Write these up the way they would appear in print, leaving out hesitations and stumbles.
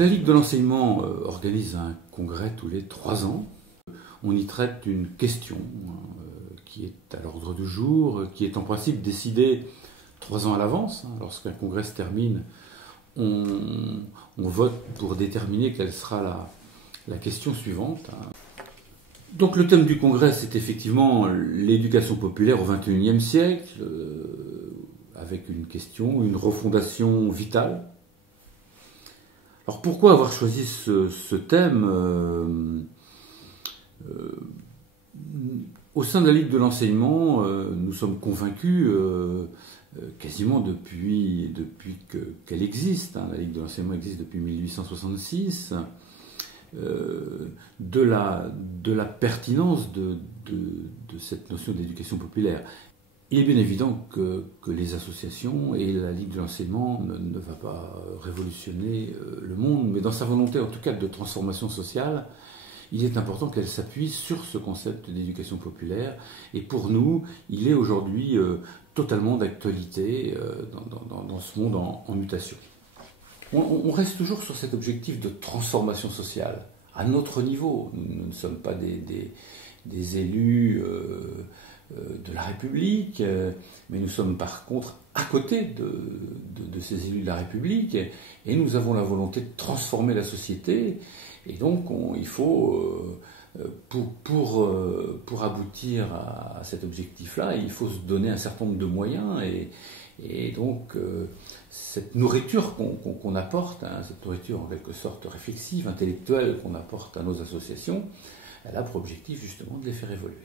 La Ligue de l'enseignement organise un congrès tous les 3 ans. On y traite une question qui est à l'ordre du jour, qui est en principe décidée 3 ans à l'avance. Lorsqu'un congrès se termine, on vote pour déterminer quelle sera la question suivante. Donc le thème du congrès, c'est effectivement l'éducation populaire au XXIe siècle, avec une question, une refondation vitale. Alors pourquoi avoir choisi ce thème Au sein de la Ligue de l'enseignement, nous sommes convaincus, quasiment depuis qu'elle existe, la Ligue de l'enseignement existe depuis 1866, de la pertinence de cette notion d'éducation populaire. Il est bien évident que les associations et la Ligue de l'enseignement ne va pas révolutionner le monde, mais dans sa volonté en tout cas de transformation sociale, il est important qu'elle s'appuie sur ce concept d'éducation populaire. Et pour nous, il est aujourd'hui totalement d'actualité dans ce monde en mutation. On reste toujours sur cet objectif de transformation sociale, à notre niveau. Nous ne sommes pas des élus de la République, mais nous sommes par contre à côté de ces élus de la République, et nous avons la volonté de transformer la société, et donc il faut, pour aboutir à cet objectif-là, il faut se donner un certain nombre de moyens, et donc cette nourriture qu'on apporte, cette nourriture en quelque sorte réflexive, intellectuelle qu'on apporte à nos associations, elle a pour objectif justement de les faire évoluer.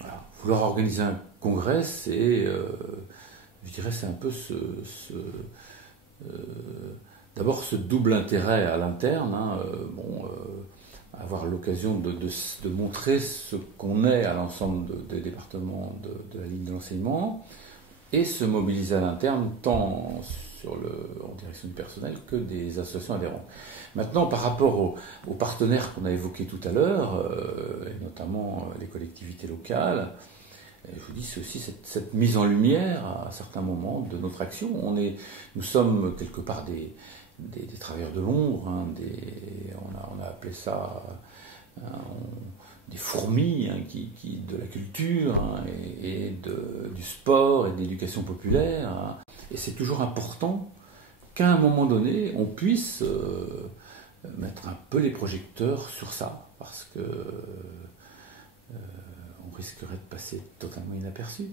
Voilà. Vouloir organiser un congrès, c'est, je dirais, c'est un peu d'abord ce double intérêt à l'interne, avoir l'occasion de montrer ce qu'on est à l'ensemble des départements de la Ligue de l'enseignement, et se mobiliser à l'interne tant en direction du personnel que des associations adhérentes. Maintenant, par rapport aux partenaires qu'on a évoqués tout à l'heure, et notamment les collectivités locales, je vous dis, c'est aussi cette mise en lumière à certains moments de notre action. Nous sommes quelque part des travailleurs de l'ombre, on a appelé ça des fourmis de la culture et du sport et de l'éducation populaire. Et c'est toujours important qu'à un moment donné, on puisse mettre un peu les projecteurs sur ça, parce que on risquerait de passer totalement inaperçu.